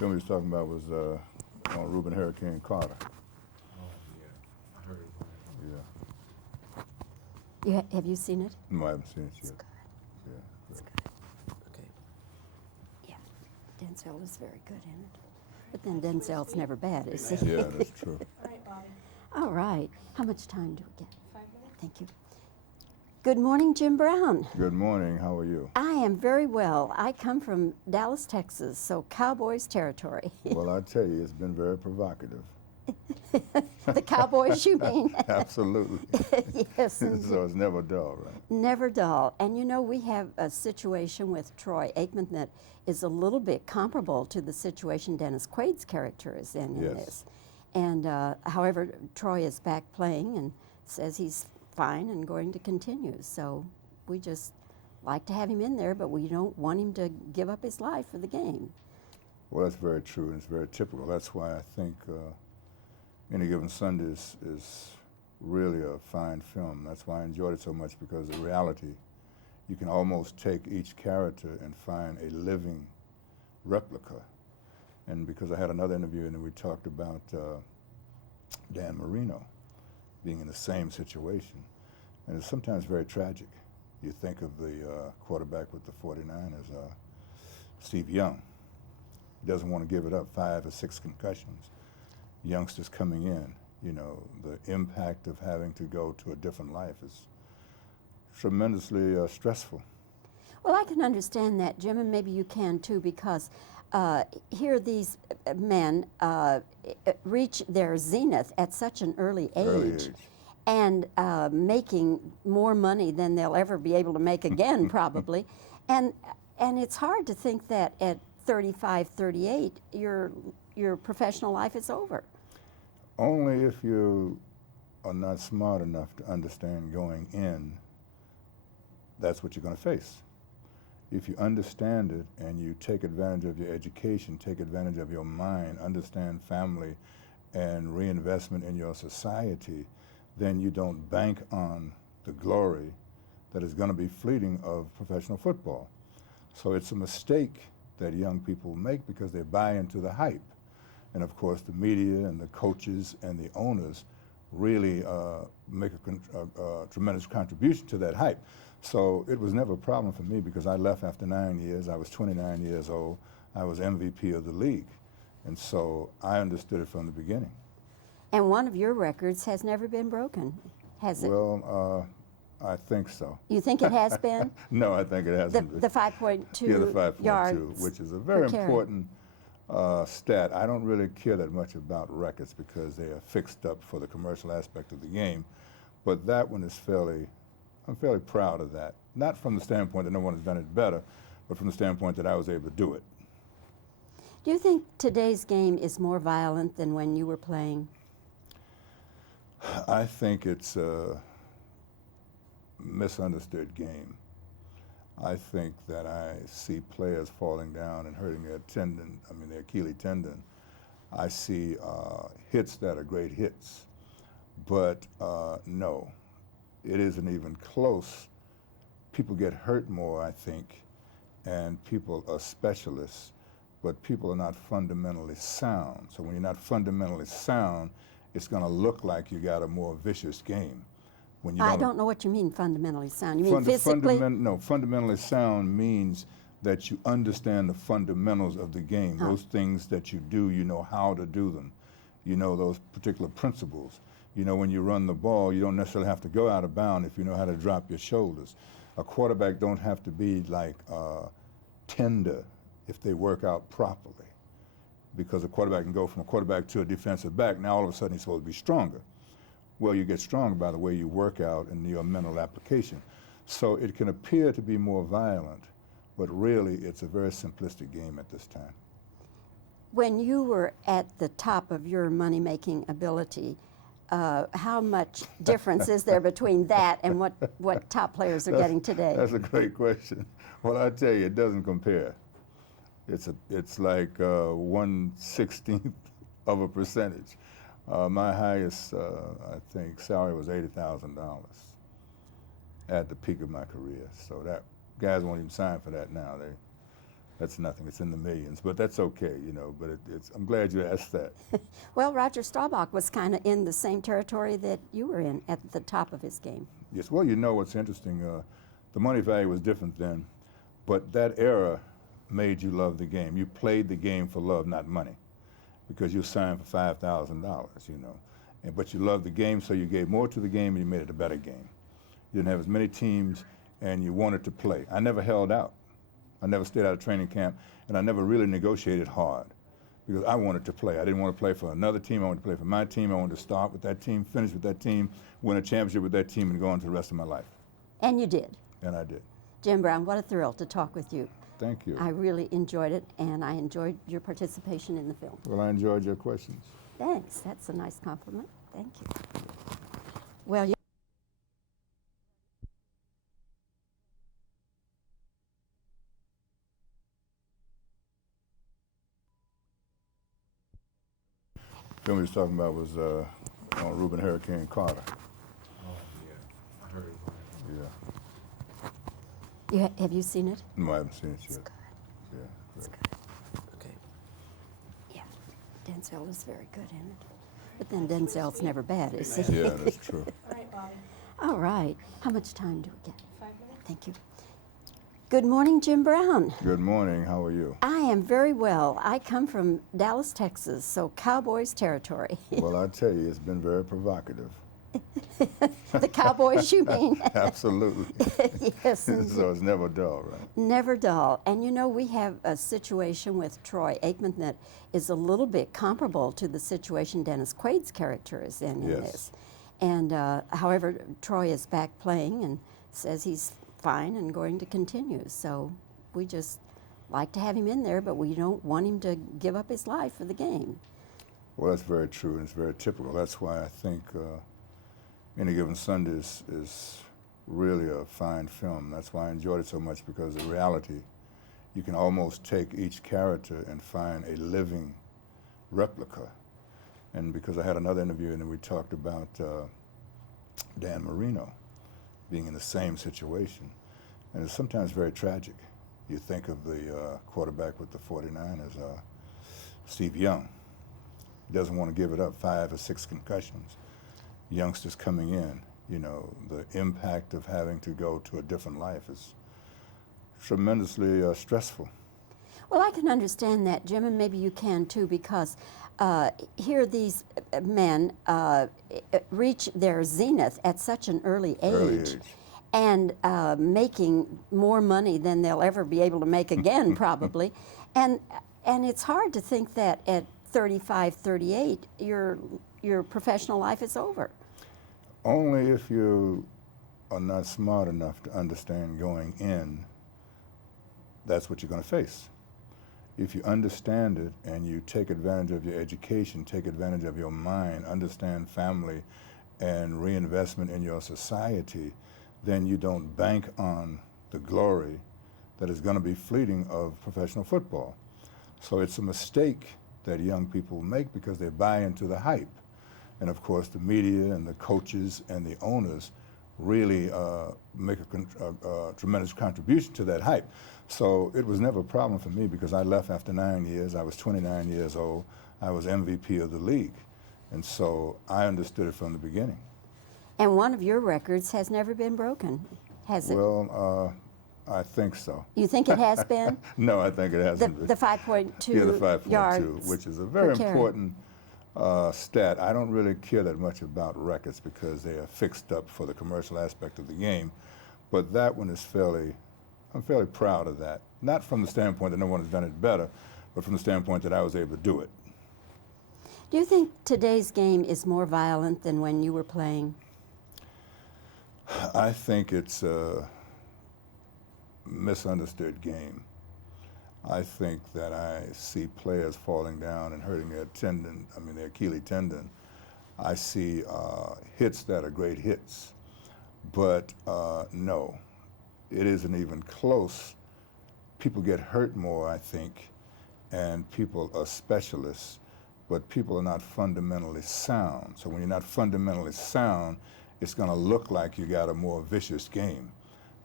film he was talking about was on Reuben Hurricane Carter. Oh, yeah. I heard it. Yeah. Have you seen it? No, I haven't seen it It's yet. good. Yeah. It's Good. good. Okay. Yeah. Denzel was very good in it. But then Denzel's never bad, is he? Yeah, that's true. All right, Bobbie. All right. How much time do we get? 5 minutes. Thank you. Good morning, Jim Brown. Good morning. How are you? I am very well. I come from Dallas, Texas, so Cowboys territory. Well, I tell you, it's been very provocative. The Cowboys, you mean? Absolutely. Yes. So it's never dull, right? Never dull. And you know, we have a situation with Troy Aikman that is a little bit comparable to the situation Dennis Quaid's character is in Yes. this. And however, Troy is back playing and says he's fine and going to continue. So we just like to have him in there, but we don't want him to give up his life for the game. Well, that's very true, and it's very typical. That's why I think Any Given Sunday is really a fine film. That's why I enjoyed it so much, because the reality, you can almost take each character and find a living replica. And because I had another interview and we talked about Dan Marino being in the same situation, and it's sometimes very tragic. You think of the quarterback with the 49ers, Steve Young. He doesn't want to give it up, 5 or 6 concussions. Youngsters coming in, you know, the impact of having to go to a different life is tremendously stressful. Well, I can understand that, Jim, and maybe you can too, because here these men reach their zenith at such an early age. And making more money than they'll ever be able to make again, probably. And it's hard to think that at 35, 38, your professional life is over. Only if you are not smart enough to understand going in, that's what you're going to face. If you understand it and you take advantage of your education, take advantage of your mind, understand family and reinvestment in your society, then you don't bank on the glory that is going to be fleeting of professional football. So it's a mistake that young people make because they buy into the hype. And of course, the media and the coaches and the owners really make a tremendous contribution to that hype. So it was never a problem for me because I left after 9 years. I was 29 years old. I was MVP of the league. And so I understood it from the beginning. And one of your records has never been broken, has it? Well, I think so. You think it has been? No, I think it hasn't. The 5.2 yeah, the 5.2, yards which is a very per carry. important stat. I don't really care that much about records because they are fixed up for the commercial aspect of the game. But that one is I'm fairly proud of that. Not from the standpoint that no one has done it better, but from the standpoint that I was able to do it. Do you think today's game is more violent than when you were playing? I think it's a misunderstood game. I think that I see players falling down and hurting their their Achilles tendon. I see hits that are great hits. But no, it isn't even close. People get hurt more, I think, and people are specialists, but people are not fundamentally sound. So when you're not fundamentally sound, it's going to look like you got a more vicious game. When you I don't know what you mean fundamentally sound. You mean physically? physically? No, fundamentally sound means that you understand the fundamentals of the game. Huh. Those things that you do, you know how to do them. You know those particular principles. You know when you run the ball, you don't necessarily have to go out of bounds if you know how to drop your shoulders. A quarterback don't have to be like tender if they work out properly, because a quarterback can go from a quarterback to a defensive back. Now all of a sudden he's supposed to be stronger. Well, you get stronger by the way you work out and your mental application. So it can appear to be more violent, but really it's a very simplistic game at this time. When you were at the top of your money-making ability, how much difference is there between that and what top players are getting today? That's a great question. Well, I tell you, it doesn't compare. It's like 1/16 of a percentage. My highest, I think, salary was $80,000 at the peak of my career. So that guys won't even sign for that now. That's nothing. It's in the millions, but that's okay, you know. But I'm glad you asked that. Well, Roger Staubach was kind of in the same territory that you were in at the top of his game. Yes. Well, you know what's interesting? The money value was different then, but that era made you love the game. You played the game for love, not money, because you signed for $5,000, you know. But you loved the game, so you gave more to the game and you made it a better game. You didn't have as many teams, and you wanted to play. I never held out. I never stayed out of training camp, and I never really negotiated hard because I wanted to play. I didn't want to play for another team. I wanted to play for my team. I wanted to start with that team, finish with that team, win a championship with that team, and go on to the rest of my life. And you did. And I did. Jim Brown, what a thrill to talk with you. Thank you. I really enjoyed it, and I enjoyed your participation in the film. Well, I enjoyed your questions. Thanks. That's a nice compliment. Thank you. Well, you The film he was talking about was on Reuben Hurricane Carter. Oh, yeah. I heard about it. Yeah. have you seen it? No, I haven't seen it yet. It's good. Yeah. It's Great. good. Okay. Yeah. Denzel is very good in it. But then Denzel's never bad, is he? Yeah, that's true. All right, Bobbie. All right. How much time do we get? 5 minutes? Thank you. Good morning, Jim Brown. Good morning. How are you? I am very well. I come from Dallas, Texas, so Cowboys territory. Well, I tell you, it's been very provocative. The Cowboys, you mean? Absolutely. Yes. indeed. So it's never dull, right? Never dull. And you know, we have a situation with Troy Aikman that is a little bit comparable to the situation Dennis Quaid's character is in Yes. this. And however, Troy is back playing and says he's fine and going to continue. So we just like to have him in there, but we don't want him to give up his life for the game. Well, that's very true, and it's very typical. That's why I think Any Given Sunday is really a fine film. That's why I enjoyed it so much, because the reality, you can almost take each character and find a living replica. And because I had another interview and we talked about Dan Marino being in the same situation. And it's sometimes very tragic. You think of the quarterback with the 49ers, Steve Young. He doesn't want to give it up, 5 or 6 concussions. Youngsters coming in, you know, the impact of having to go to a different life is tremendously stressful. Well, I can understand that, Jim, and maybe you can too, because here these men reach their zenith at such an early age. And making more money than they'll ever be able to make again, probably. And it's hard to think that at 35, 38, your professional life is over. Only if you are not smart enough to understand going in, that's what you're going to face. If you understand it and you take advantage of your education, take advantage of your mind, understand family and reinvestment in your society, then you don't bank on the glory that is going to be fleeting of professional football. So it's a mistake that young people make because they buy into the hype. And of course, the media and the coaches and the owners really make a tremendous contribution to that hype. So it was never a problem for me because I left after 9 years. I was 29 years old. I was MVP of the league. And so I understood it from the beginning. And one of your records has never been broken, has it? Well, I think so. You think it has been? No, I think it hasn't been. The 5.2 Yeah, the 5.2, yards which is a very per carry. important stat. I don't really care that much about records because they are fixed up for the commercial aspect of the game. But that one is I'm fairly proud of that. Not from the standpoint that no one has done it better, but from the standpoint that I was able to do it. Do you think today's game is more violent than when you were playing? I think it's a misunderstood game. I think that I see players falling down and hurting their their Achilles tendon. I see hits that are great hits. But no, it isn't even close. People get hurt more, I think, and people are specialists, but people are not fundamentally sound. So when you're not fundamentally sound, it's going to look like you got a more vicious game.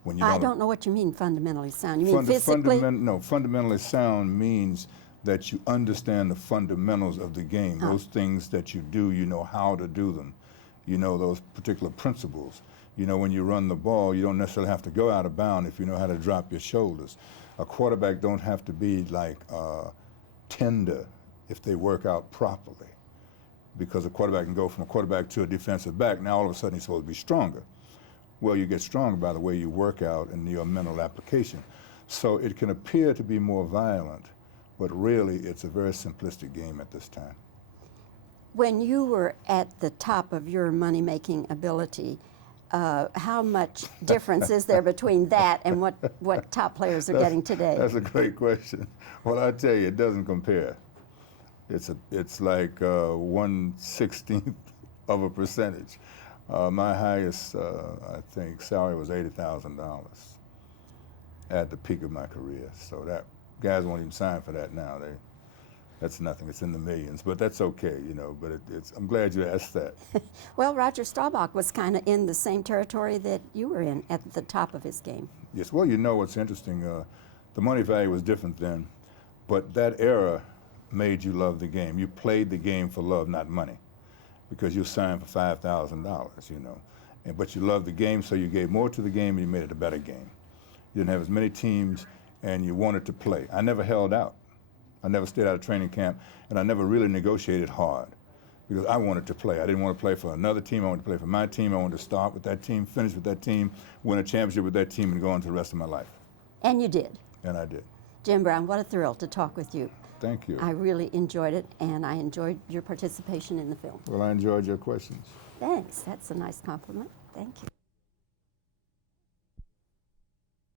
When you I don't know what you mean fundamentally sound. You mean Funda- physically? No, fundamentally sound means that you understand the fundamentals of the game. Those things that you do, you know how to do them. You know those particular principles. You know when you run the ball, you don't necessarily have to go out of bounds if you know how to drop your shoulders. A quarterback don't have to be like tender if they work out properly, because a quarterback can go from a quarterback to a defensive back. Now all of a sudden he's supposed to be stronger. Well, you get stronger by the way you work out and your mental application. So it can appear to be more violent, but really it's a very simplistic game at this time. When you were at the top of your money-making ability, how much difference is there between that and what top players are getting today? That's a great question. Well, I tell you, it doesn't compare. It's like 1/16th of a percentage. My highest, I think, salary was $80,000 at the peak of my career. So that guys won't even sign for that now. That's nothing. It's in the millions, but that's okay, you know. But I'm glad you asked that. Well, Roger Staubach was kind of in the same territory that you were in at the top of his game. Yes. Well, you know what's interesting? The money value was different then, but that era made you love the game. You played the game for love, not money, because you signed for $5,000, you know. But you loved the game, so you gave more to the game and you made it a better game. You didn't have as many teams and you wanted to play. I never held out. I never stayed out of training camp, and I never really negotiated hard because I wanted to play. I didn't want to play for another team. I wanted to play for my team. I wanted to start with that team, finish with that team, win a championship with that team, and go on to the rest of my life. And you did. And I did. Jim Brown, what a thrill to talk with you. Thank you. I really enjoyed it, and I enjoyed your participation in the film. Well, I enjoyed your questions. Thanks. That's a nice compliment. Thank you.